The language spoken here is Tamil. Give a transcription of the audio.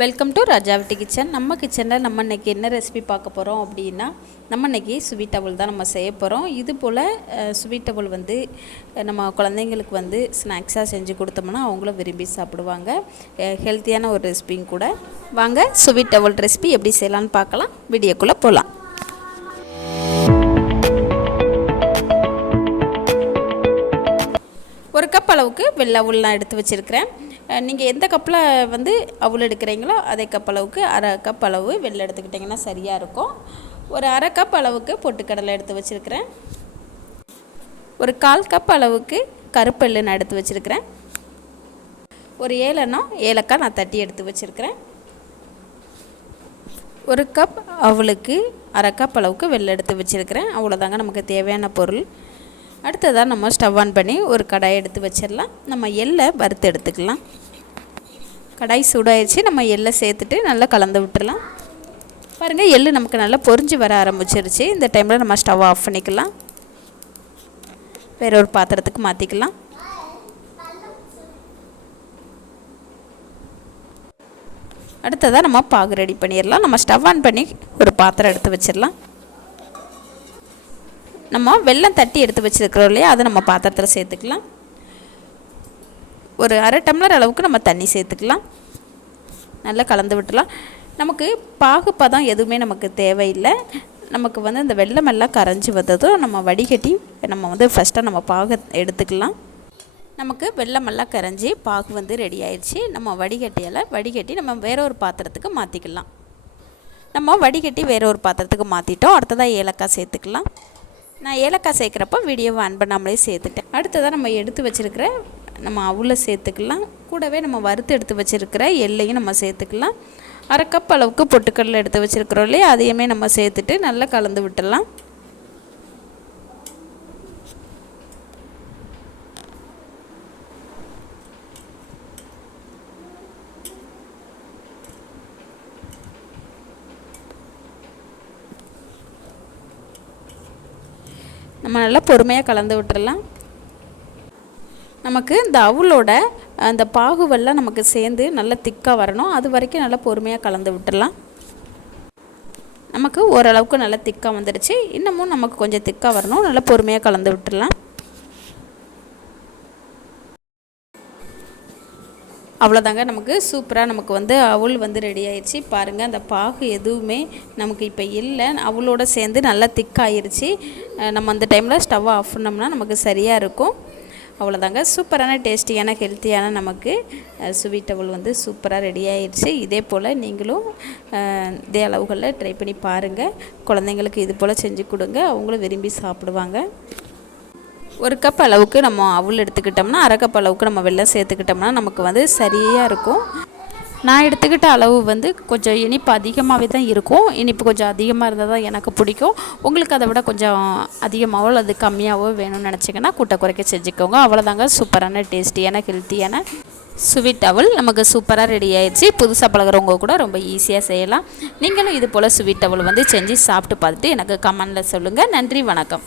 Welcome to ராஜாவட்டி kitchen. நம்ம கிச்சனில் நம்ம இன்றைக்கி என்ன ரெசிபி பார்க்க போகிறோம் அப்படின்னா, நம்ம இன்றைக்கி ஸ்வீட் அவல் தான் நம்ம செய்ய போகிறோம். இது போல் ஸ்வீட் அவல் வந்து நம்ம குழந்தைங்களுக்கு வந்து ஸ்நாக்ஸாக செஞ்சு கொடுத்தோம்னா அவங்களும் விரும்பி சாப்பிடுவாங்க. ஹெல்த்தியான ஒரு ரெசிபியும் கூட. வாங்க ஸ்வீட் அவல் ரெசிபி எப்படி செய்யலான்னு பார்க்கலாம். வீடியோக்குள்ளே போகலாம். ஒரு கப் அளவுக்கு வெள்ளை அவல் நான் எடுத்து வச்சுருக்கிறேன். நீங்கள் எந்த கப்பில் வந்து அவல் எடுக்கிறீங்களோ அதே கப் அளவுக்கு அரை கப் அளவு வெள்ளை எடுத்துக்கிட்டிங்கன்னா சரியாக இருக்கும். ஒரு அரை கப் அளவுக்கு பொட்டுக்கடலை எடுத்து வச்சுருக்கிறேன். ஒரு 1/4 கப் அளவுக்கு கருப்பெள்ளு நான் எடுத்து வச்சுருக்கிறேன். ஒரு ஏலக்காய் நான் தட்டி எடுத்து வச்சுருக்கிறேன். ஒரு கப் அவலுக்கு அரை கப் அளவுக்கு வெள்ளை எடுத்து வச்சுருக்கிறேன். அவ்வளோதாங்க நமக்கு தேவையான பொருள். அடுத்ததாக நம்ம ஸ்டவ் ஆன் பண்ணி ஒரு கடாய் எடுத்து வச்சிடலாம். நம்ம எள்ளை வறுத்து எடுத்துக்கலாம். கடாய் சூடாயிடுச்சு. நம்ம எள்ளை சேர்த்துட்டு நல்லா கலந்து விட்டுடலாம். பாருங்கள், எள்ளு நமக்கு நல்லா பொரிஞ்சு வர ஆரம்பிச்சிருச்சு. இந்த டைமில் நம்ம ஸ்டவ் ஆஃப் பண்ணிக்கலாம். வேற ஒரு பாத்திரத்துக்கு மாற்றிக்கலாம். அடுத்ததாக நம்ம பாகு ரெடி பண்ணிடலாம். நம்ம ஸ்டவ் ஆன் பண்ணி ஒரு பாத்திரம் எடுத்து வச்சிடலாம். நம்ம வெல்லம் தட்டி எடுத்து வச்சுருக்கிறோம் இல்லையா, அதை நம்ம பாத்திரத்தில் சேர்த்துக்கலாம். ஒரு அரை டம்ளர் அளவுக்கு நம்ம தண்ணி சேர்த்துக்கலாம். நல்லா கலந்து விட்டுலாம். நமக்கு பாகு பதம் எதுவுமே நமக்கு தேவையில்லை. நமக்கு வந்து இந்த வெல்லமெல்லாம் கரைஞ்சி வந்ததும் நம்ம வடிகட்டி நம்ம வந்து ஃபஸ்ட்டாக நம்ம பாகை எடுத்துக்கலாம். நமக்கு வெல்லமெல்லாம் கரைஞ்சி பாகு வந்து ரெடி ஆயிடுச்சு. நம்ம வடிகட்டி நம்ம வேற ஒரு பாத்திரத்துக்கு மாற்றிக்கலாம். நம்ம வடிகட்டி வேற ஒரு பாத்திரத்துக்கு மாற்றிட்டோம். அடுத்ததாக ஏலக்காய் சேர்த்துக்கலாம். நான் ஏலக்காய் சேர்க்குறப்ப வீடியோவை ஆன் பண்ணாமலே சேர்த்துட்டேன். அடுத்ததாக நம்ம எடுத்து வச்சுருக்கிற நம்ம அவலை சேர்த்துக்கலாம். கூடவே நம்ம வறுத்து எடுத்து வச்சுருக்கிற எள்ளையும் நம்ம சேர்த்துக்கலாம். அரை கப் அளவுக்கு பொட்டுக்கடலை எடுத்து வச்சுருக்கிறோம் இல்லையா, அதையுமே நம்ம சேர்த்துட்டு நல்லா கலந்து விட்டுடலாம். நம்ம நல்லா பொறுமையாக கலந்து விட்டுடலாம். நமக்கு இந்த அவலோட அந்த பாகுவெல்லாம் நமக்கு சேர்ந்து நல்லா திக்காக வரணும். அது வரைக்கும் நல்லா பொறுமையாக கலந்து விட்டுடலாம். நமக்கு ஓரளவுக்கு நல்லா திக்காக வந்துடுச்சு. இன்னமும் நமக்கு கொஞ்சம் திக்காக வரணும். நல்லா பொறுமையாக கலந்து விட்டுடலாம். அவ்வளோதாங்க, நமக்கு சூப்பராக நமக்கு வந்து அவல் வந்து ரெடி ஆயிடுச்சு. பாருங்கள், அந்த பாகு எதுவுமே நமக்கு இப்போ இல்லை. அவளோட சேர்ந்து நல்லா திக்காயிருச்சு. நம்ம அந்த டைமில் ஸ்டவ் ஆஃப் பண்ணோம்னா நமக்கு சரியாக இருக்கும். அவ்வளோதாங்க, சூப்பரான டேஸ்டியான ஹெல்த்தியான நமக்கு ஸ்வீட் அவல் வந்து சூப்பராக ரெடி ஆயிடுச்சு. இதே போல் நீங்களும் இதே அளவுகளில் ட்ரை பண்ணி பாருங்கள். குழந்தைங்களுக்கு இது போல் செஞ்சு கொடுங்க, அவங்களும் விரும்பி சாப்பிடுவாங்க. ஒரு கப் அளவுக்கு நம்ம அவல் எடுத்துக்கிட்டோம்னா அரை கப் அளவுக்கு நம்ம வெல்லம் சேர்த்துக்கிட்டோம்னா நமக்கு வந்து சரியாக இருக்கும். நான் எடுத்துக்கிட்ட அளவு வந்து கொஞ்சம் இனிப்பு அதிகமாகவே தான் இருக்கும். இனிப்பு கொஞ்சம் அதிகமாக இருந்தால் தான் எனக்கு பிடிக்கும். உங்களுக்கு அதை விட கொஞ்சம் அதிகமாகவோ அல்லது கம்மியாகவோ வேணும்னு நினச்சிங்கன்னா கூட்ட குறைக்க செஞ்சுக்கோங்க. அவ்வளோதாங்க, சூப்பரான டேஸ்டியான ஹெல்த்தியான ஸ்வீட் அவல் நமக்கு சூப்பராக ரெடி ஆயிடுச்சு. புதுசாக பழகிறவங்க கூட ரொம்ப ஈஸியாக செய்யலாம். நீங்களும் இது போல் ஸ்வீட் அவல் வந்து செஞ்சு சாப்பிட்டு பார்த்துட்டு எனக்கு கமெண்டில் சொல்லுங்கள். நன்றி, வணக்கம்.